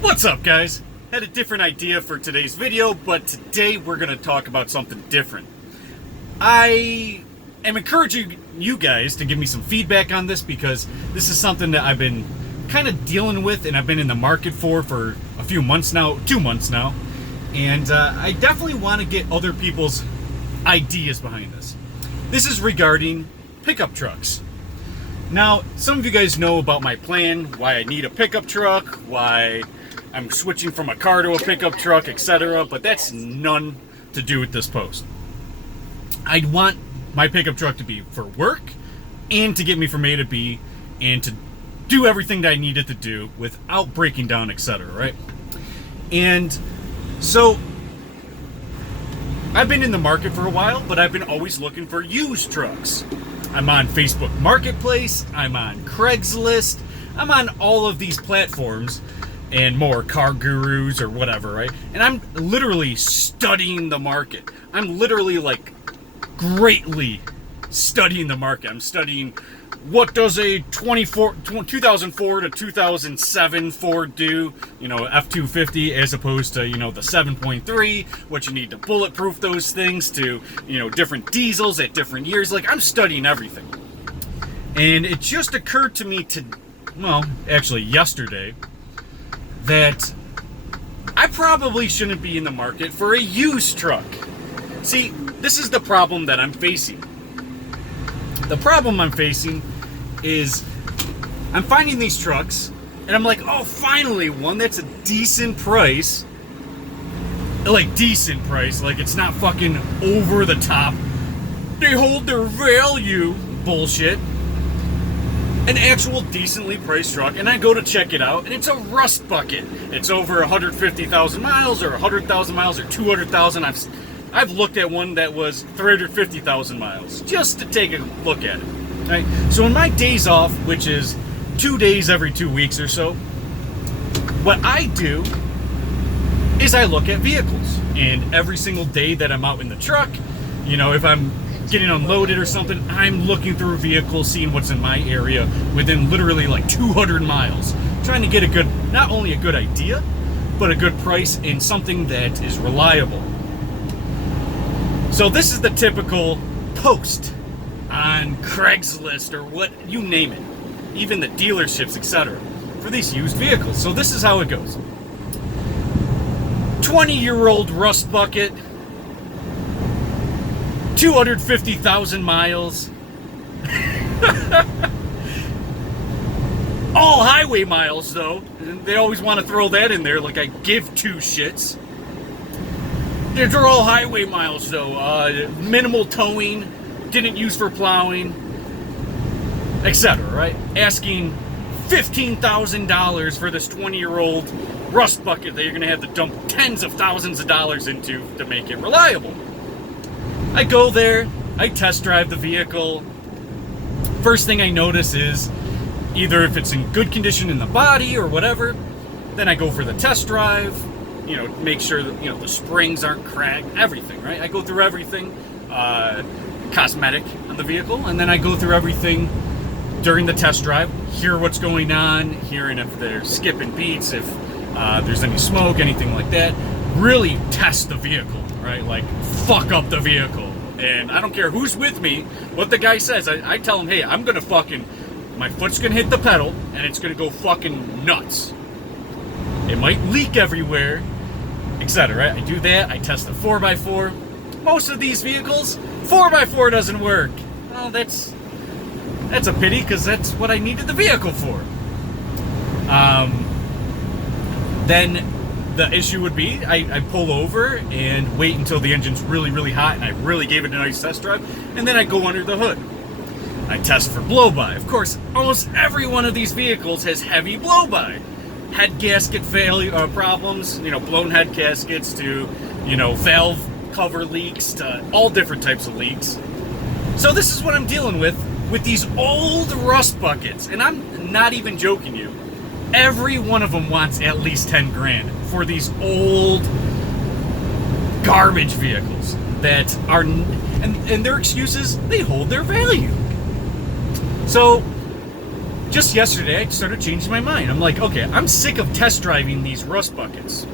What's up, guys? Had a different idea for today's video, but today we're going to talk about something different. I am encouraging you guys to give me some feedback on this because this is something that I've been kind of dealing with and I've been in the market for a few months now, 2 months now, and I definitely want to get other people's ideas behind this. This is regarding pickup trucks. Now, some of you guys know about my plan, why I need a pickup truck, why I'm switching from a car to a pickup truck, etc. But that's none to do with this post. I want my pickup truck to be for work and to get me from A to B and to do everything that I need it to do without breaking down, etc. Right? And so I've been in the market for a while, but I've been always looking for used trucks. I'm on Facebook Marketplace, I'm on Craigslist, I'm on all of these platforms and more, Car Gurus or whatever, right? And I'm literally studying the market. I'm literally greatly studying the market. I'm studying what does a 2004 to 2007 Ford do, F-250 as opposed to, the 7.3, what you need to bulletproof those things to, different diesels at different years. I'm studying everything. And it just occurred to me yesterday, that I probably shouldn't be in the market for a used truck. See, this is the problem that I'm facing. The problem I'm facing is I'm finding these trucks and I'm like, oh, finally one that's a decent price. Decent price. It's not fucking over the top. They hold their value bullshit. An actual decently priced truck, and I go to check it out, and it's a rust bucket. It's over 150,000 miles, or 100,000 miles, or 200,000. I've looked at one that was 350,000 miles, just to take a look at it. Right? So in my days off, which is 2 days every 2 weeks or so, what I do is I look at vehicles. And every single day that I'm out in the truck, if I'm getting unloaded or something, I'm looking through vehicles, seeing what's in my area within literally 200 miles, trying to get not only a good idea, but a good price and something that is reliable. So this is the typical post on Craigslist or what, you name it, even the dealerships, etc., for these used vehicles. So this is how it goes. 20-year-old rust bucket, 250,000 miles. All highway miles, though. They always want to throw that in there, I give two shits. They're all highway miles, though. Minimal towing, didn't use for plowing, etc., right? Asking $15,000 for this 20-year-old rust bucket that you're going to have to dump tens of thousands of dollars into to make it reliable. I go there, I test drive the vehicle. First thing I notice is either if it's in good condition in the body or whatever, then I go for the test drive, make sure that, the springs aren't cracked, everything, right? I go through everything, cosmetic on the vehicle, and then I go through everything during the test drive, hear what's going on, hearing if they're skipping beats, if there's any smoke, anything like that. Really test the vehicle, right? Fuck up the vehicle. And I don't care who's with me, what the guy says. I tell him, hey, I'm gonna my foot's gonna hit the pedal and it's gonna go fucking nuts. It might leak everywhere, etc. Right? I do that. I test the 4x4. Most of these vehicles, 4x4 doesn't work. Well, that's a pity because that's what I needed the vehicle for. Then the issue would be I pull over and wait until the engine's really, really hot and I really gave it a nice test drive, and then I go under the hood. I test for blow-by. Of course, almost every one of these vehicles has heavy blow-by. Head gasket failure problems, blown head gaskets to, valve cover leaks to all different types of leaks. So this is what I'm dealing with these old rust buckets, and I'm not even joking you. Every one of them wants at least 10 grand for these old garbage vehicles that are, and their excuses, they hold their value. So just yesterday, I started changing my mind. I'm like, okay, I'm sick of test driving these rust buckets.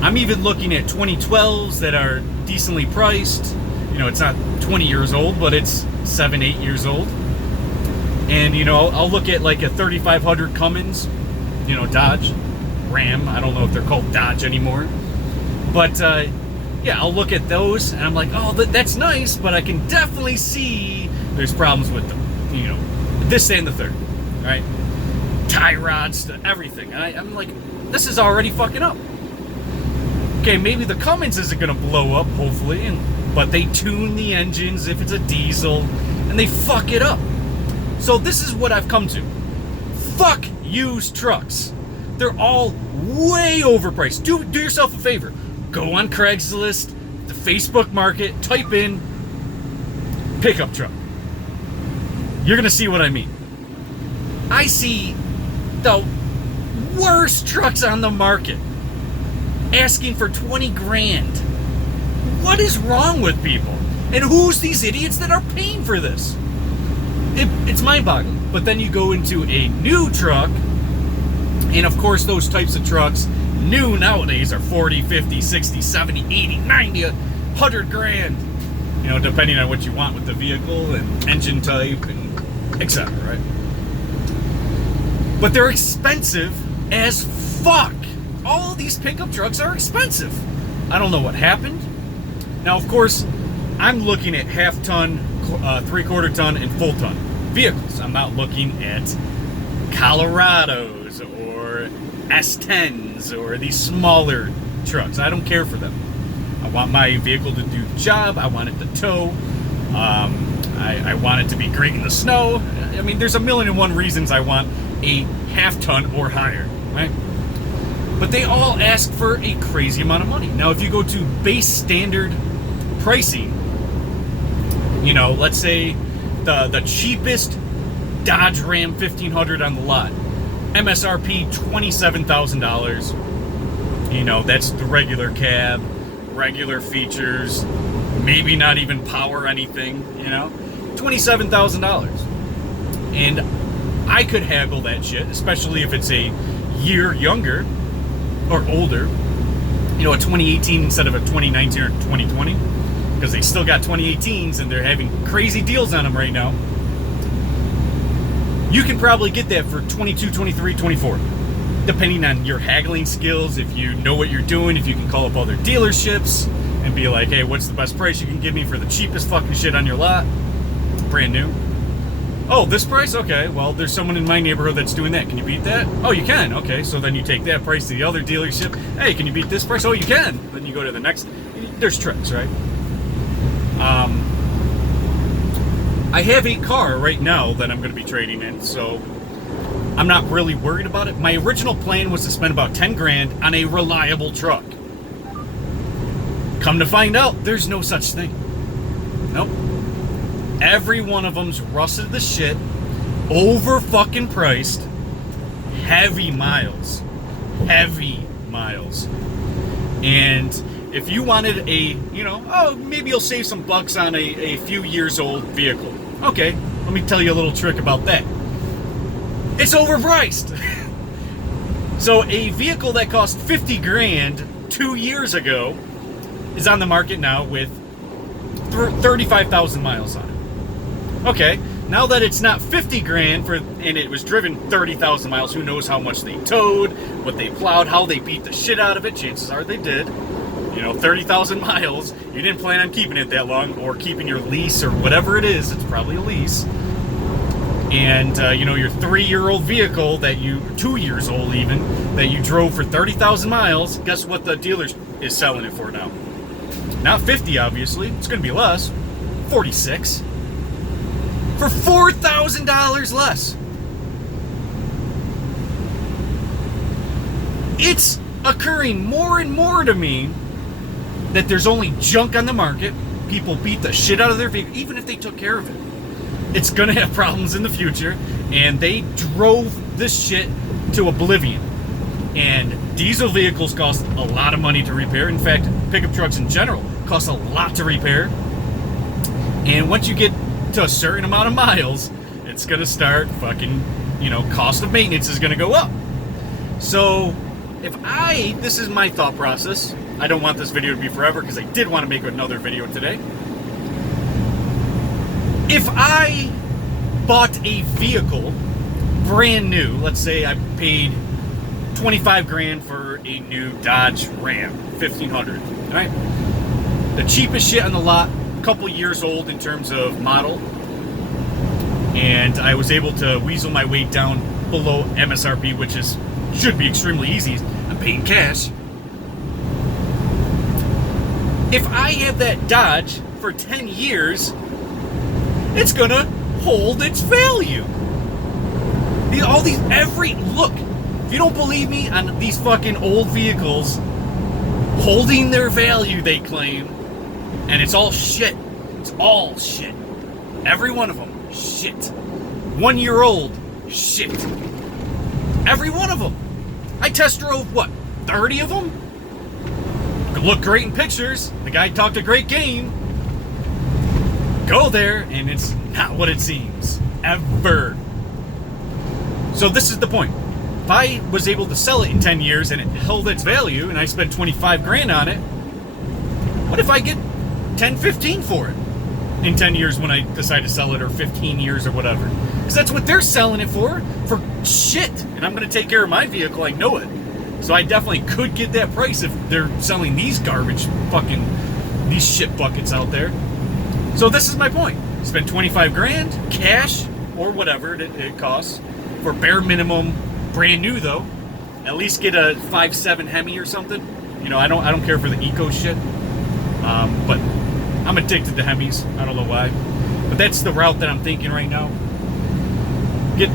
I'm even looking at 2012s that are decently priced. You know, it's not 20 years old, but it's 7, 8 years old. And, you know, I'll look at like a 3500 Cummins, you know, Dodge, Ram. I don't know if they're called Dodge anymore. But, yeah, I'll look at those and I'm like, oh, that's nice, but I can definitely see there's problems with them. You know, this and the third, right? Tie rods to everything. And I'm like, this is already fucking up. Okay, maybe the Cummins isn't going to blow up, hopefully, but they tune the engines if it's a diesel, and they fuck it up. So this is what I've come to. Fuck used trucks. They're all way overpriced. Do yourself a favor. Go on Craigslist, the Facebook market, type in pickup truck. You're going to see what I mean. I see the worst trucks on the market asking for 20 grand. What is wrong with people? And who's these idiots that are paying for this? It's mind-boggling. But then you go into a new truck, and of course those types of trucks, new nowadays, are 40, 50, 60, 70, 80, 90, 100 grand. You know, depending on what you want with the vehicle and engine type and etc., right? But they're expensive as fuck. All these pickup trucks are expensive. I don't know what happened. Now, of course, I'm looking at half-ton, three-quarter-ton, and full-ton vehicles. I'm not looking at Colorados or S10s or these smaller trucks. I don't care for them. I want my vehicle to do the job. I want it to tow. I want it to be great in the snow. I mean, there's a million and one reasons I want a half-ton or higher, right? But they all ask for a crazy amount of money. Now, if you go to base standard pricing, you know, let's say the cheapest Dodge Ram 1500 on the lot, MSRP $27,000. You know, that's the regular cab, regular features, maybe not even power anything, you know, $27,000. And I could haggle that shit, especially if it's a year younger or older, you know, a 2018 instead of a 2019 or 2020, because they still got 2018s and they're having crazy deals on them right now. You can probably get that for 22, 23, 24, depending on your haggling skills, if you know what you're doing, if you can call up other dealerships and be like, hey, what's the best price you can give me for the cheapest fucking shit on your lot, brand new. Oh, this price? Okay, well, there's someone in my neighborhood that's doing that. Can you beat that? Oh, you can. Okay, so then you take that price to the other dealership. Hey, can you beat this price? Oh, you can. Then you go to the next. There's tricks, right? I have a car right now that I'm going to be trading in, so I'm not really worried about it. My original plan was to spend about 10 grand on a reliable truck. Come to find out, there's no such thing. Nope. Every one of them's rusted the shit, over fucking priced, heavy miles. And if you wanted a, you know, oh, maybe you'll save some bucks on a few years old vehicle. Okay, let me tell you a little trick about that. It's overpriced. So a vehicle that cost 50 grand 2 years ago is on the market now with 35,000 miles on it. Okay, now that it's not 50 grand and it was driven 30,000 miles, who knows how much they towed, what they plowed, how they beat the shit out of it. Chances are they did. You know, 30,000 miles, you didn't plan on keeping it that long, or keeping your lease or whatever it is. It's probably a lease. And, you know, your 3-year-old vehicle that 2 years old even, that you drove for 30,000 miles, guess what the dealer is selling it for now? Not 50, obviously. It's going to be less. 46. For $4,000 less. It's occurring more and more to me that there's only junk on the market. People beat the shit out of their vehicle, even if they took care of it. It's gonna have problems in the future, and they drove this shit to oblivion. And diesel vehicles cost a lot of money to repair. In fact, pickup trucks in general cost a lot to repair. And once you get to a certain amount of miles, it's gonna start fucking cost of maintenance is going to go up. So this is my thought process. I don't want this video to be forever because I did want to make another video today. If I bought a vehicle brand new, let's say I paid 25 grand for a new Dodge Ram 1500, right? The cheapest shit on the lot, a couple years old in terms of model, and I was able to weasel my way down below MSRP, which should be extremely easy. I'm paying cash. If I have that Dodge for 10 years, it's gonna hold its value. Look, if you don't believe me on these fucking old vehicles holding their value, they claim, and it's all shit. It's all shit. Every one of them, shit. 1 year old, shit. Every one of them. I test drove, 30 of them? Could look great in pictures. The guy talked a great game. Go there, and it's not what it seems. Ever. So this is the point. If I was able to sell it in 10 years and it held its value and I spent 25 grand on it, what if I get 10, 15 for it in 10 years when I decide to sell it, or 15 years or whatever? Because that's what they're selling it for shit. And I'm going to take care of my vehicle, I know it. So I definitely could get that price if they're selling these these shit buckets out there. So this is my point. Spend 25 grand, cash, or whatever it costs, for bare minimum, brand new though. At least get a 5.7 Hemi or something. I don't care for the eco shit. But I'm addicted to Hemis. I don't know why. But that's the route that I'm thinking right now. Get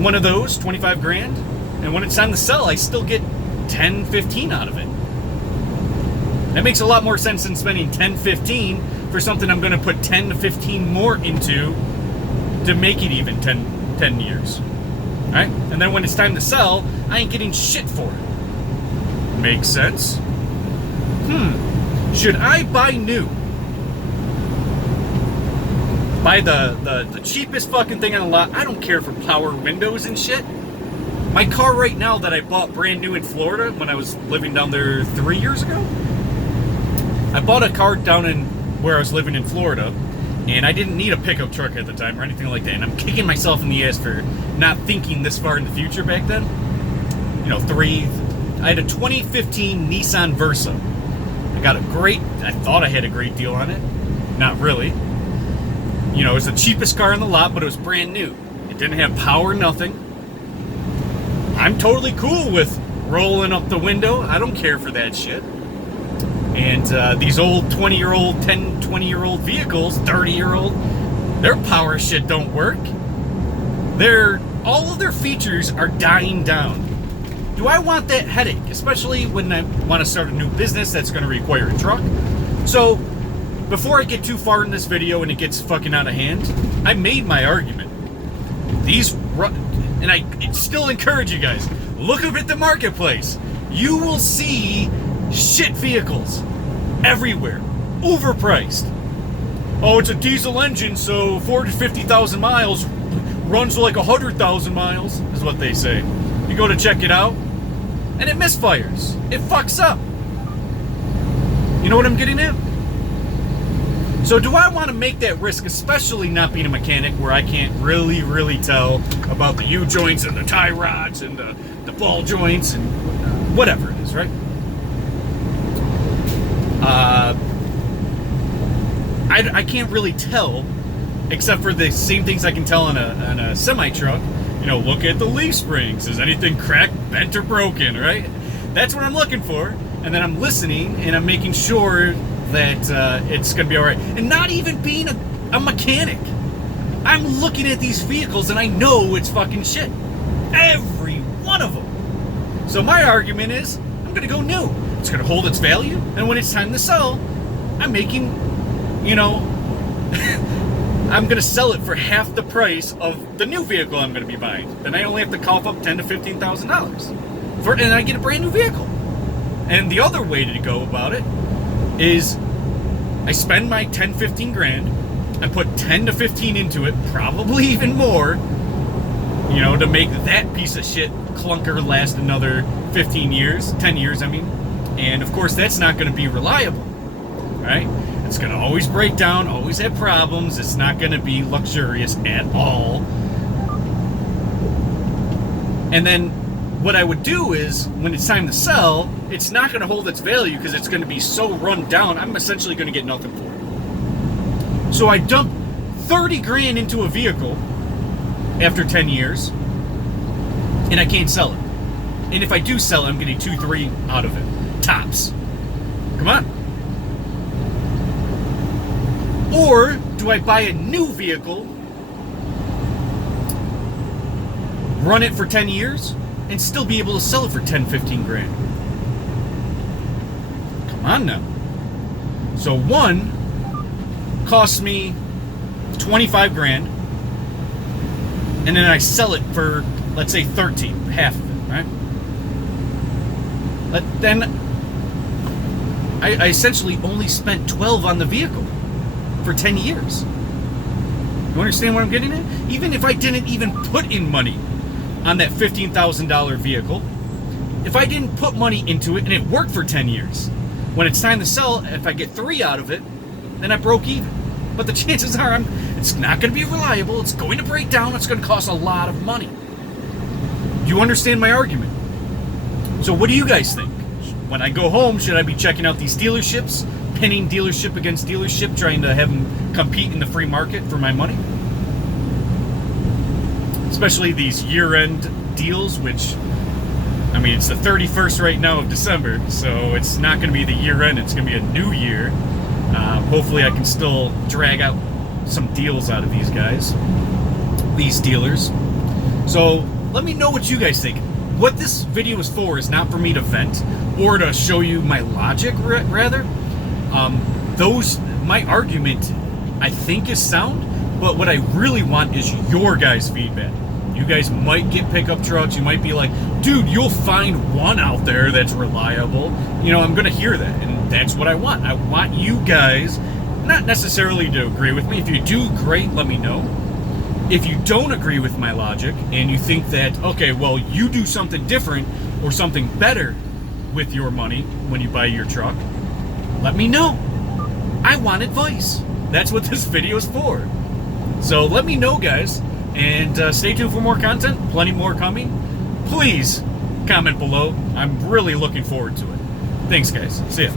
one of those, 25 grand, and when it's time to sell, I still get 10, 15 out of it. That makes a lot more sense than spending 10, 15 for something I'm going to put 10 to 15 more into to make it even 10 years. All right? And then when it's time to sell, I ain't getting shit for it. Makes sense? Should I buy new? Buy the cheapest fucking thing on the lot? I don't care for power windows and shit. My car right now that I bought brand new in Florida when I was living down there 3 years ago, I bought a car down in where I was living in Florida, and I didn't need a pickup truck at the time or anything like that. And I'm kicking myself in the ass for not thinking this far in the future back then. I had a 2015 Nissan Versa. I thought I had a great deal on it. Not really. It was the cheapest car in the lot, but it was brand new. It didn't have power, nothing. I'm totally cool with rolling up the window. I don't care for that shit. And these old 20-year-old, 20-year-old vehicles, 30-year-old, their power shit don't work. All of their features are dying down. Do I want that headache? Especially when I want to start a new business that's going to require a truck. So, before I get too far in this video and it gets fucking out of hand, I made my argument. And I still encourage you guys, look up at the marketplace. You will see shit vehicles everywhere, overpriced. Oh, it's a diesel engine, so 40 to 50,000 miles, runs like 100,000 miles, is what they say. You go to check it out, and it misfires. It fucks up. You know what I'm getting at? So do I want to make that risk, especially not being a mechanic where I can't really tell about the U-joints and the tie rods and the ball joints and whatever it is, right? I can't really tell, except for the same things I can tell on a semi-truck. Look at the leaf springs. Is anything cracked, bent, or broken, right? That's what I'm looking for. And then I'm listening, and I'm making sure that it's going to be all right. And not even being a mechanic. I'm looking at these vehicles, and I know it's fucking shit. Every one of them. So my argument is, I'm going to go new. It's going to hold its value, and when it's time to sell, I'm making, I'm going to sell it for half the price of the new vehicle I'm going to be buying. Then I only have to cough up $10,000 to $15,000 and I get a brand new vehicle. And the other way to go about it is I spend my 10, 15 grand and put 10 to 15 into it, probably even more, you know, to make that piece of shit clunker last another 15 years, 10 years, I mean. And of course, that's not going to be reliable, right? It's going to always break down, always have problems. It's not going to be luxurious at all. And then what I would do is, when it's time to sell, it's not going to hold its value because it's going to be so run down, I'm essentially going to get nothing for it. So I dump 30 grand into a vehicle after 10 years, and I can't sell it. And if I do sell it, I'm getting 2-3 out of it. Tops. Come on. Or do I buy a new vehicle, run it for 10 years, and still be able to sell it for 10-15 grand? Come on now. So one costs me 25 grand, and then I sell it for, let's say, 13, half of it, right? But then I essentially only spent 12 on the vehicle for 10 years. You understand what I'm getting at? Even if I didn't even put in money on that $15,000 vehicle, if I didn't put money into it and it worked for 10 years, when it's time to sell, if I get 3 out of it, then I broke even. But the chances are it's not going to be reliable, it's going to break down, it's going to cost a lot of money. You understand my argument? So what do you guys think? When I go home, should I be checking out these dealerships, pinning dealership against dealership, trying to have them compete in the free market for my money? Especially these year-end deals, which, I mean, it's the 31st right now of December, so it's not going to be the year-end, it's going to be a new year. Hopefully I can still drag out some deals out of these guys, these dealers. So let me know what you guys think. What this video is for is not for me to vent or to show you my logic, rather. My argument, I think, is sound, but what I really want is your guys' feedback. You guys might get pickup trucks. You might be like, dude, you'll find one out there that's reliable. You know, I'm going to hear that, and that's what I want. I want you guys not necessarily to agree with me. If you do, great, let me know. If you don't agree with my logic and you think that, okay, well, you do something different or something better with your money when you buy your truck, let me know. I want advice. That's what this video is for. So let me know, guys, and stay tuned for more content. Plenty more coming. Please comment below. I'm really looking forward to it. Thanks, guys. See ya.